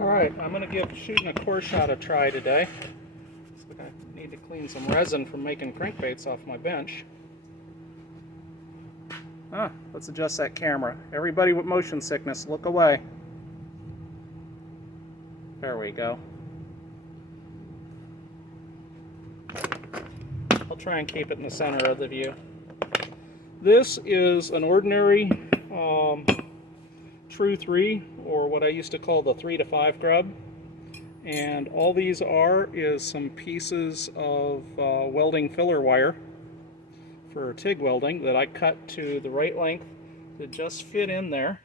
Alright, I'm going to give shooting a core shot a try today. So I need to clean some resin from making crankbaits off my bench. Let's adjust that camera. Everybody with motion sickness, look away. There we go. I'll try and keep it in the center of the view. This is an ordinary True 3, or what I used to call the 3 to 5 grub. And all these are is some pieces of welding filler wire for TIG welding that I cut to the right length to just fit in there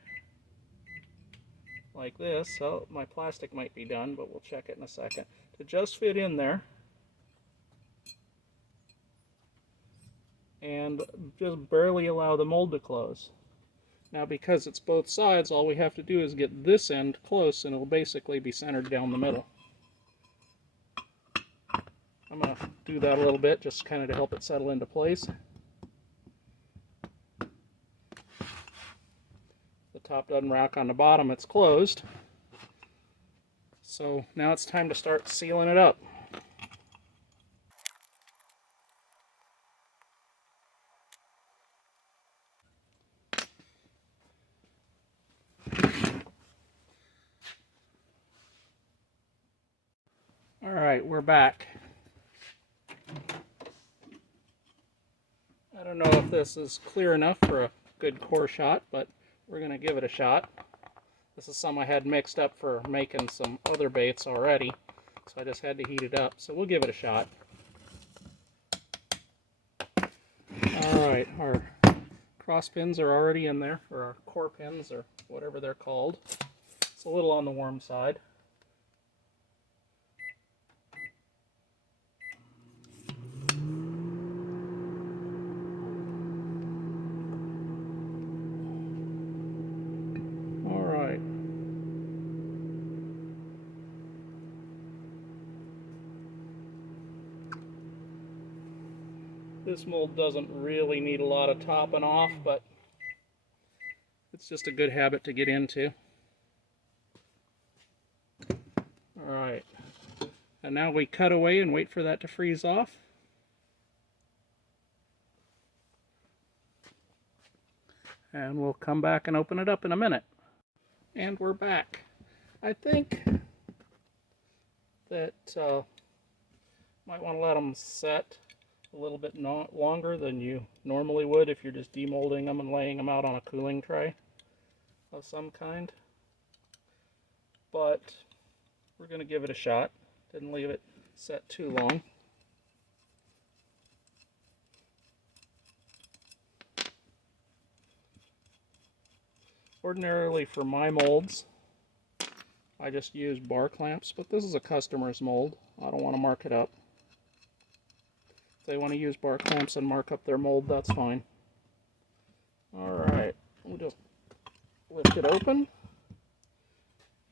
like this. So my plastic might be done, but we'll check it in a second. To just fit in there and just barely allow the mold to close. Now, because it's both sides, all we have to do is get this end close and it'll basically be centered down the middle. I'm going to do that a little bit just kind of to help it settle into place. The top doesn't rock on the bottom, it's closed. So now it's time to start sealing it up. Alright, we're back. I don't know if this is clear enough for a good core shot, but we're going to give it a shot. This is some I had mixed up for making some other baits already, so I just had to heat it up. So we'll give it a shot. Alright, our cross pins are already in there, or our core pins, or whatever they're called. It's a little on the warm side. Alright. This mold doesn't really need a lot of topping off, but it's just a good habit to get into. Alright, and now we cut away and wait for that to freeze off. And we'll come back and open it up in a minute. And we're back. I think that might want to let them set a little bit longer than you normally would if you're just demolding them and laying them out on a cooling tray of some kind. But we're going to give it a shot. Didn't leave it set too long. Ordinarily for my molds, I just use bar clamps, but this is a customer's mold. I don't want to mark it up. If they want to use bar clamps and mark up their mold, that's fine. Alright, we'll just lift it open.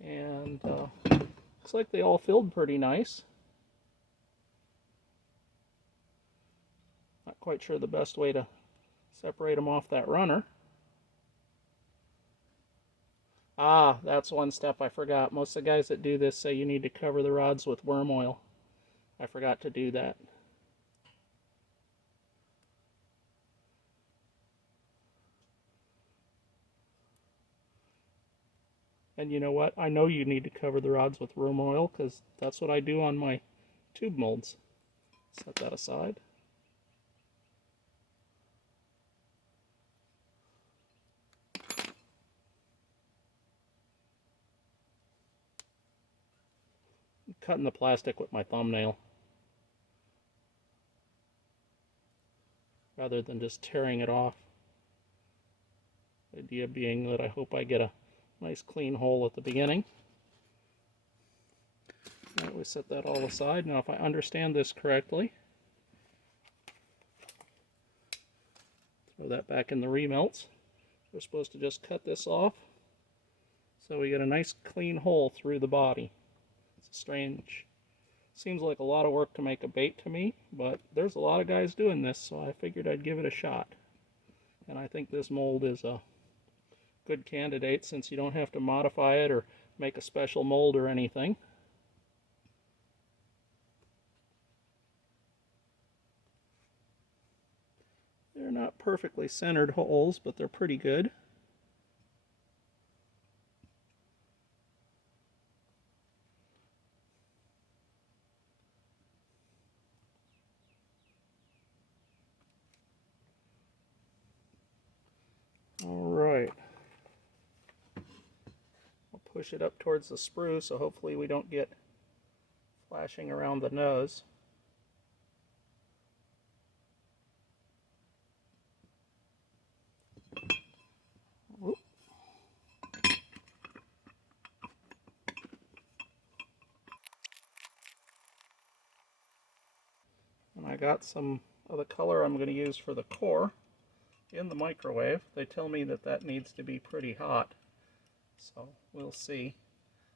And looks like they all filled pretty nice. Not quite sure the best way to separate them off that runner. Ah, that's one step I forgot. Most of the guys that do this say you need to cover the rods with worm oil. I forgot to do that. And you know what? I know you need to cover the rods with worm oil because that's what I do on my tube molds. Set that aside. I'm cutting the plastic with my thumbnail rather than just tearing it off. The idea being that I hope I get a nice clean hole at the beginning. Alright, we set that all aside. Now if I understand this correctly, throw that back in the remelts. We're supposed to just cut this off so we get a nice clean hole through the body. It's strange. Seems like a lot of work to make a bait to me, but there's a lot of guys doing this, so I figured I'd give it a shot. And I think this mold is a good candidate since you don't have to modify it or make a special mold or anything. They're not perfectly centered holes, but they're pretty good. All right. I'll push it up towards the sprue, so hopefully we don't get flashing around the nose. Oop. And I got some of the color I'm going to use for the core in the microwave. They tell me that that needs to be pretty hot, so we'll see.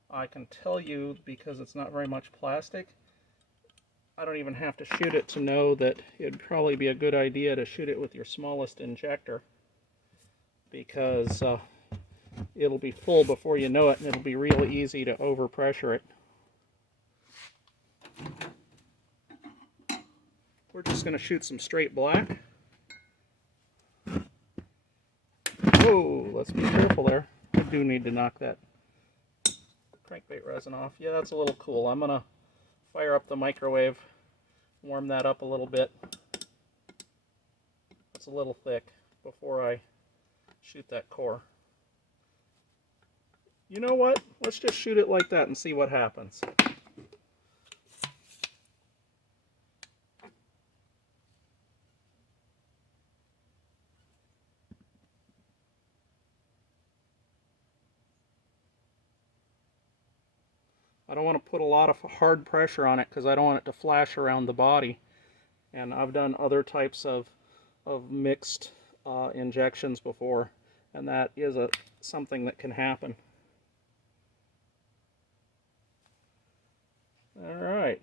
I can tell you, because it's not very much plastic, I don't even have to shoot it to know that it'd probably be a good idea to shoot it with your smallest injector, because it'll be full before you know it, and it'll be really easy to overpressure it. We're just going to shoot some straight black. Whoa, let's be careful there. I do need to knock that crankbait resin off. Yeah, that's a little cool. I'm going to fire up the microwave, warm that up a little bit. It's a little thick before I shoot that core. You know what? Let's just shoot it like that and see what happens. I don't want to put a lot of hard pressure on it because I don't want it to flash around the body. And I've done other types of mixed injections before, and that is something that can happen. All right.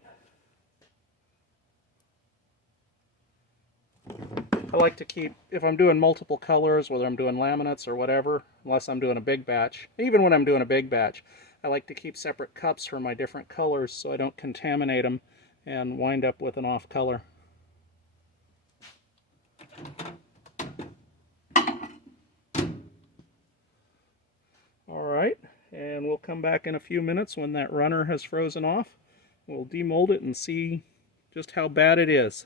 I like to keep, if I'm doing multiple colors, whether I'm doing laminates or whatever, unless I'm doing a big batch, even when I'm doing a big batch, I like to keep separate cups for my different colors so I don't contaminate them and wind up with an off color. All right, and we'll come back in a few minutes when that runner has frozen off. We'll demold it and see just how bad it is.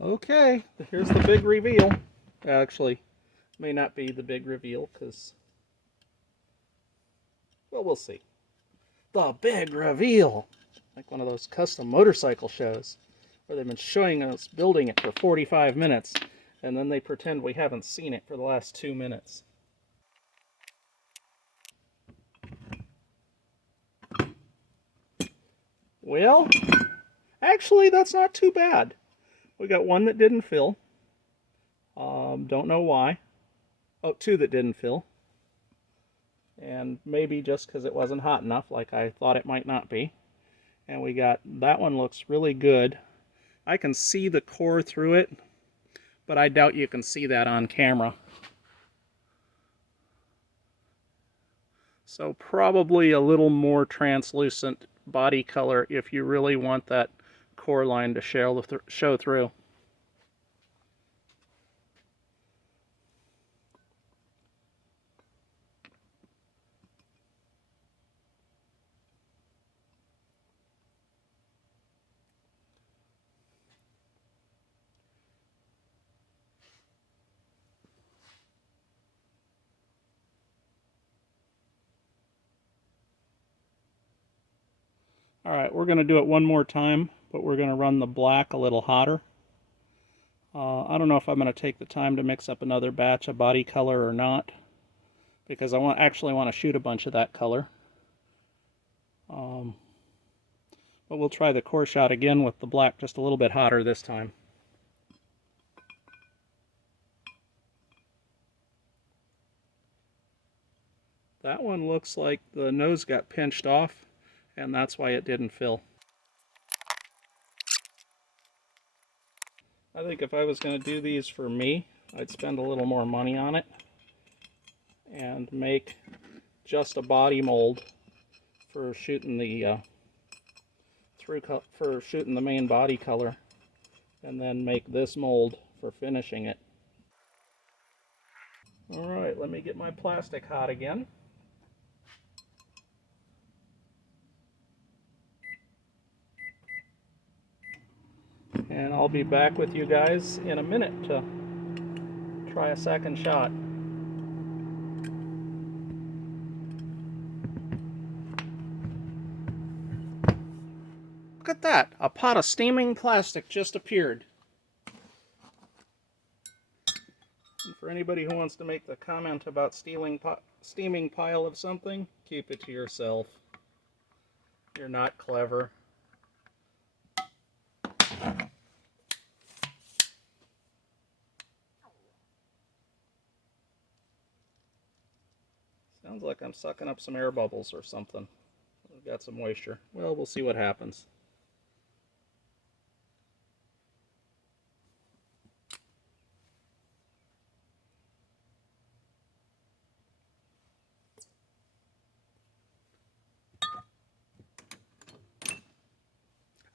Okay, here's the big reveal. Actually, may not be the big reveal because, well, we'll see. The big reveal! Like one of those custom motorcycle shows where they've been showing us building it for 45 minutes and then they pretend we haven't seen it for the last 2 minutes. Well, actually, that's not too bad. We got one that didn't fill. Don't know why. Oh, two that didn't fill. And maybe just because it wasn't hot enough, like I thought it might not be. And we got, that one looks really good. I can see the core through it, but I doubt you can see that on camera. So probably a little more translucent body color if you really want that core line to show through. Alright, we're going to do it one more time, but we're going to run the black a little hotter. I don't know if I'm going to take the time to mix up another batch of body color or not, because I actually want to shoot a bunch of that color. But we'll try the core shot again with the black just a little bit hotter this time. That one looks like the nose got pinched off, and that's why it didn't fill. I think if I was going to do these for me, I'd spend a little more money on it and make just a body mold for shooting the for shooting the main body color, and then make this mold for finishing it. Alright, let me get my plastic hot again. And I'll be back with you guys in a minute to try a second shot. Look at that! A pot of steaming plastic just appeared. And for anybody who wants to make the comment about steaming pile of something, keep it to yourself. You're not clever. Sounds like I'm sucking up some air bubbles or something. I've got some moisture. Well, we'll see what happens.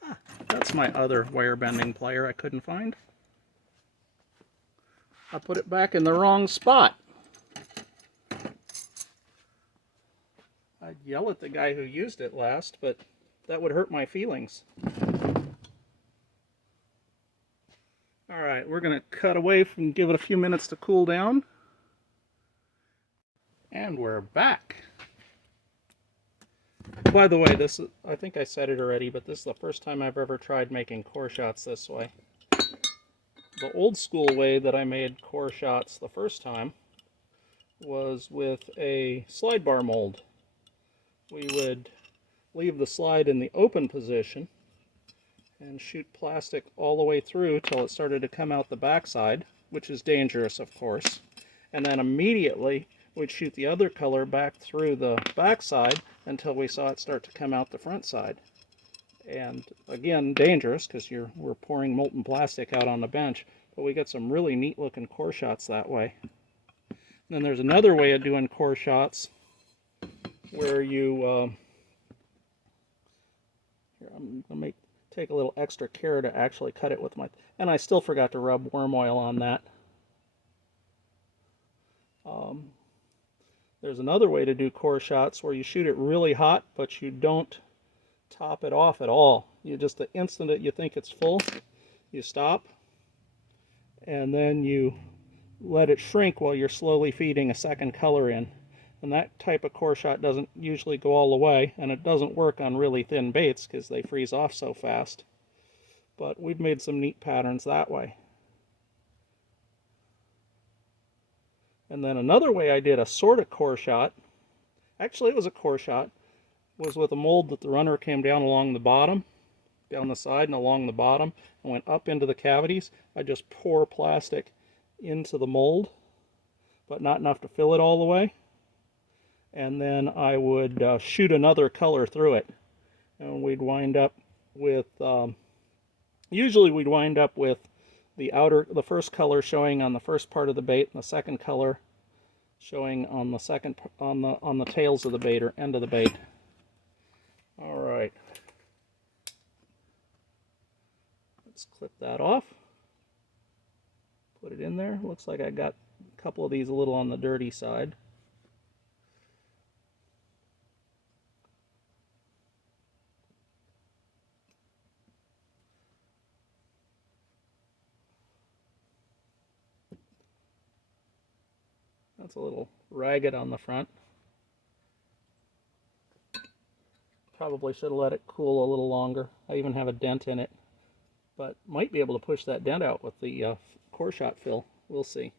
Ah, that's my other wire bending plier I couldn't find. I put it back in the wrong spot. I'd yell at the guy who used it last, but that would hurt my feelings. Alright, we're going to cut away and give it a few minutes to cool down. And we're back. By the way, this is, I think I said it already, but this is the first time I've ever tried making core shots this way. The old school way that I made core shots the first time was with a slide bar mold. We would leave the slide in the open position and shoot plastic all the way through till it started to come out the backside, which is dangerous, of course. And then immediately we'd shoot the other color back through the backside until we saw it start to come out the front side. And again, dangerous because we're pouring molten plastic out on the bench, but we get some really neat looking core shots that way. And then there's another way of doing core shots where you here, I'm gonna take a little extra care to actually cut it with my, and I still forgot to rub worm oil on that. There's another way to do core shots where you shoot it really hot, but you don't top it off at all. You just, the instant that you think it's full, you stop, and then you let it shrink while you're slowly feeding a second color in. And that type of core shot doesn't usually go all the way, and it doesn't work on really thin baits because they freeze off so fast. But we've made some neat patterns that way. And then another way I did a sort of core shot, actually it was a core shot, was with a mold that the runner came down along the bottom, down the side and along the bottom, and went up into the cavities. I just pour plastic into the mold, but not enough to fill it all the way. And then I would shoot another color through it. And we'd wind up with, usually we'd wind up with the first color showing on the first part of the bait, and the second color showing on the on the tails of the bait or end of the bait. All right, let's clip that off. Put it in there. Looks like I got a couple of these a little on the dirty side. That's a little ragged on the front. Probably should have let it cool a little longer. I even have a dent in it, but might be able to push that dent out with the core shot fill. We'll see.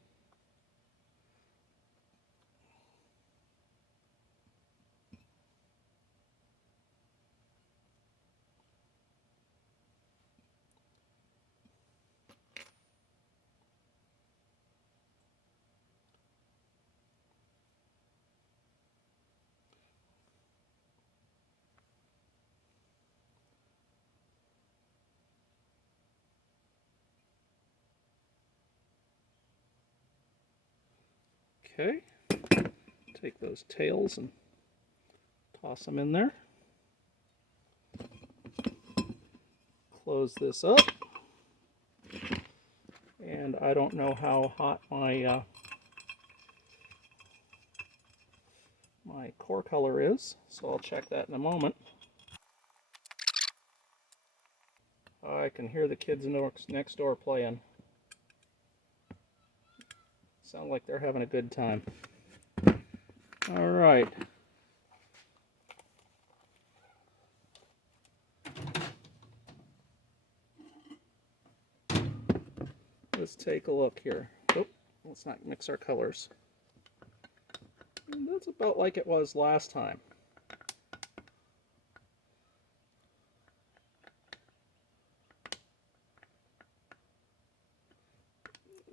Okay, those tails and toss them in there. Close this up. And I don't know how hot my my core color is, so I'll check that in a moment. I can hear the kids next door playing. Sound like they're having a good time. All right. Let's take a look here. Oh, let's not mix our colors. That's about like it was last time.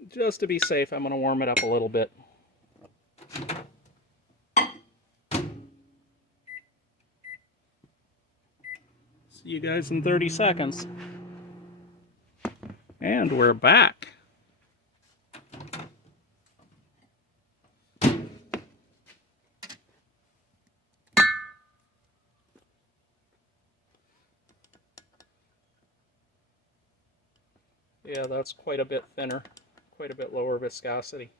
Just to be safe, I'm going to warm it up a little bit. See you guys in 30 seconds. And we're back. Yeah, that's quite a bit thinner, quite a bit lower viscosity.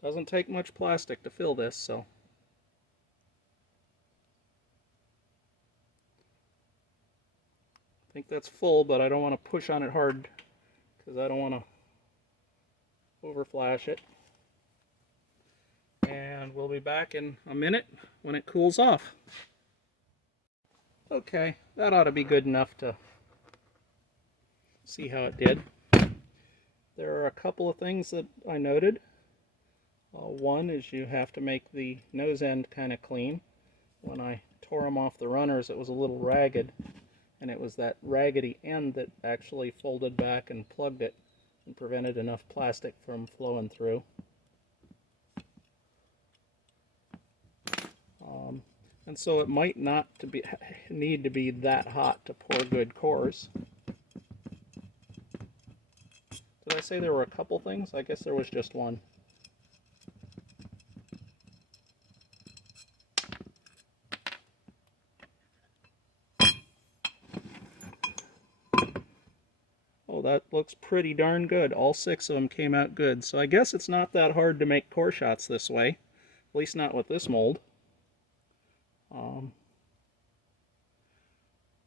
Doesn't take much plastic to fill this, so. I think that's full, but I don't want to push on it hard because I don't want to overflash it. And we'll be back in a minute when it cools off. Okay, that ought to be good enough to see how it did. There are a couple of things that I noted. One is you have to make the nose end kind of clean. When I tore them off the runners, it was a little ragged, and it was that raggedy end that actually folded back and plugged it and prevented enough plastic from flowing through. And so it might not need to be that hot to pour good cores. Did I say there were a couple things? I guess there was just one. Oh, that looks pretty darn good. All 6 of them came out good. So I guess it's not that hard to make core shots this way. At least not with this mold.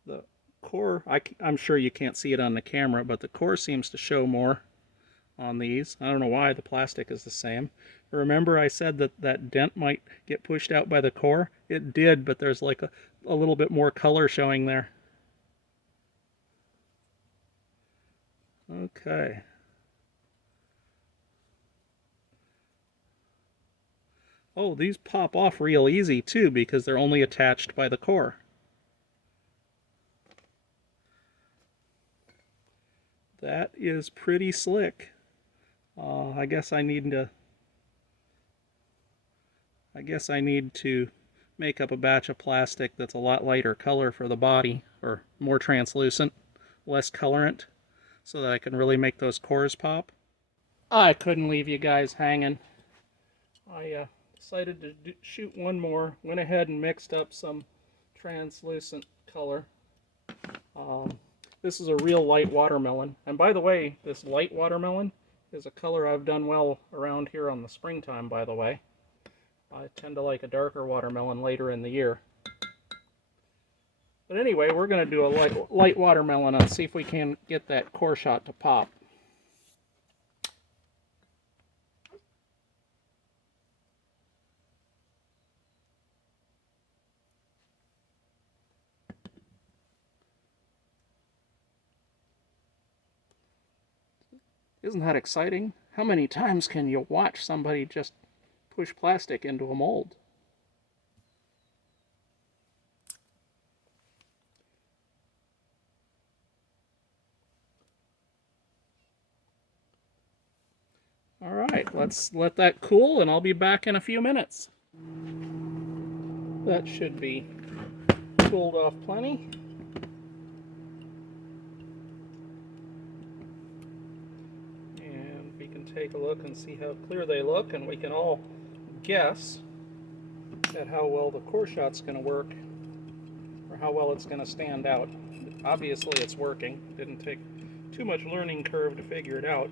The core, I'm sure you can't see it on the camera, but the core seems to show more on these. I don't know why, the plastic is the same. Remember I said that that dent might get pushed out by the core? It did, but there's like a little bit more color showing there. Okay. Oh, these pop off real easy too because they're only attached by the core. That is pretty slick. I guess I need to make up a batch of plastic that's a lot lighter color for the body, or more translucent, less colorant, so that I can really make those cores pop. I couldn't leave you guys hanging. I decided to shoot one more. Went ahead and mixed up some translucent color. This is a real light watermelon. And by the way, this light watermelon is a color I've done well around here on the springtime, by the way. I tend to like a darker watermelon later in the year. But anyway, we're going to do a light watermelon and see if we can get that core shot to pop. Isn't that exciting? How many times can you watch somebody just push plastic into a mold? All right, let's let that cool and I'll be back in a few minutes. That should be cooled off plenty. can take a look and see how clear they look, and we can all guess at how well the core shot's going to work, or how well it's going to stand out. Obviously it's working. Didn't take too much learning curve to figure it out.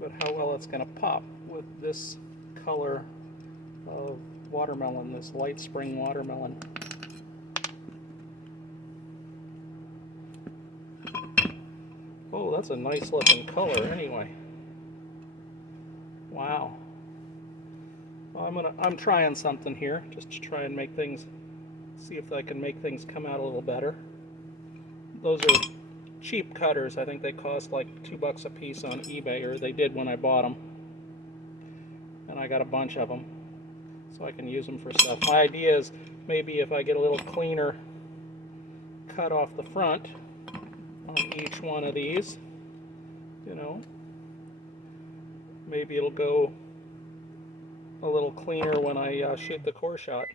But how well it's going to pop with this color of watermelon, this light spring watermelon. Oh, that's a nice looking color anyway. Wow. Well, I'm trying something here just to try and make things, see if I can make things come out a little better. Those are cheap cutters. I think they cost like $2 a piece on eBay, or they did when I bought them. And I got a bunch of them, so I can use them for stuff. My idea is maybe if I get a little cleaner cut off the front on each one of these, you know, maybe it'll go a little cleaner when I shoot the core shot.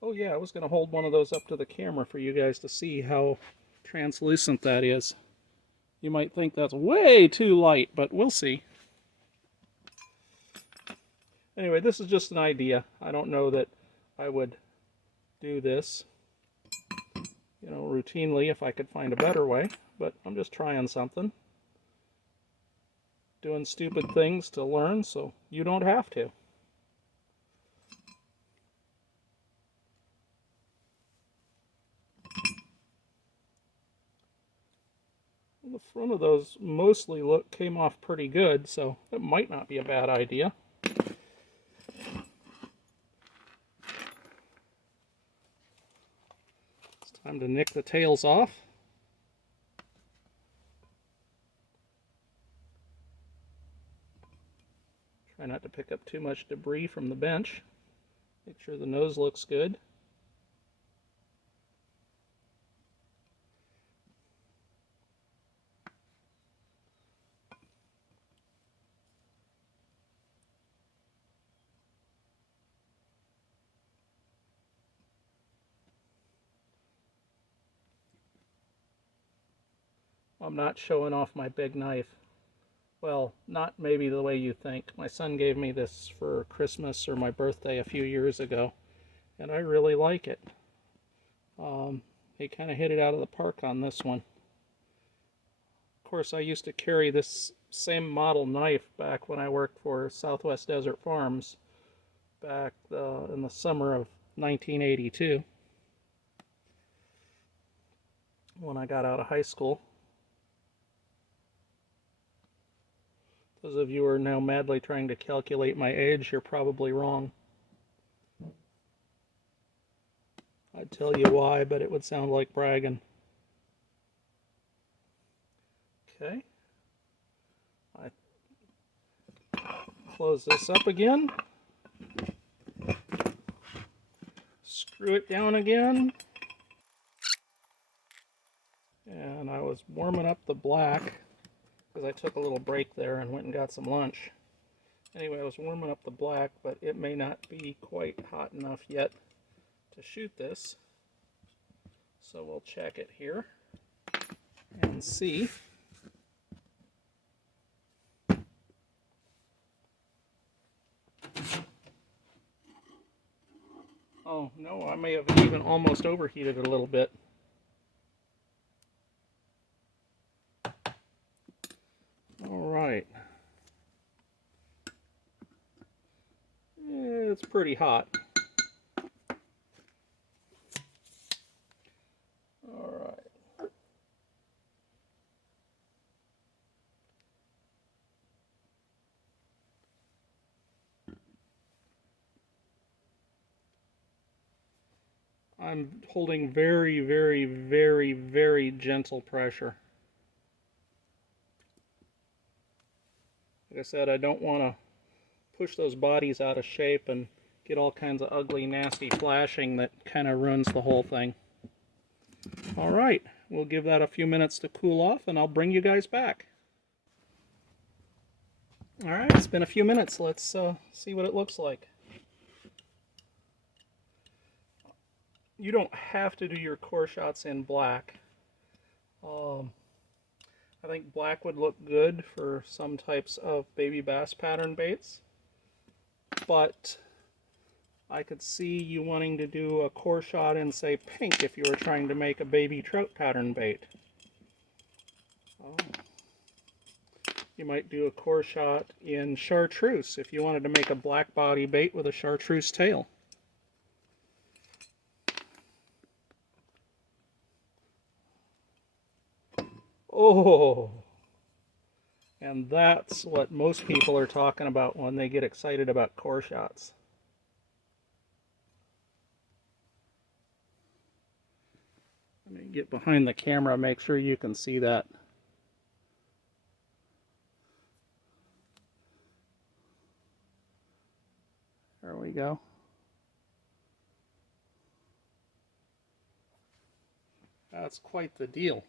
Oh yeah, I was going to hold one of those up to the camera for you guys to see how translucent that is. You might think that's way too light, but we'll see. Anyway, this is just an idea. I don't know that I would do this, you know, routinely if I could find a better way, but I'm just trying something. Doing stupid things to learn so you don't have to. The front of those mostly came off pretty good, so that might not be a bad idea. It's time to nick the tails off. Try not to pick up too much debris from the bench. Make sure the nose looks good. I'm not showing off my big knife. Well, not maybe the way you think. My son gave me this for Christmas or my birthday a few years ago, and I really like it. He kind of hit it out of the park on this one. Of course, I used to carry this same model knife back when I worked for Southwest Desert Farms back in the summer of 1982 when I got out of high school. Those of you who are now madly trying to calculate my age, you're probably wrong. I'd tell you why, but it would sound like bragging. Okay. I close this up again. Screw it down again. And I was warming up the black because I took a little break there and went and got some lunch. Anyway, I was warming up the black, but it may not be quite hot enough yet to shoot this. So we'll check it here and see. Oh no, I may have even almost overheated it a little bit. All right. It's pretty hot. All right. I'm holding very, very, very, very gentle pressure. Like I said, I don't want to push those bodies out of shape and get all kinds of ugly, nasty flashing that kind of ruins the whole thing. All right, we'll give that a few minutes to cool off and I'll bring you guys back. All right, it's been a few minutes. Let's see what it looks like. You don't have to do your core shots in black. I think black would look good for some types of baby bass pattern baits, but I could see you wanting to do a core shot in, say, pink if you were trying to make a baby trout pattern bait. Oh. You might do a core shot in chartreuse if you wanted to make a black body bait with a chartreuse tail. Oh, and that's what most people are talking about when they get excited about core shots. Let me get behind the camera, make sure you can see that. There we go. That's quite the deal.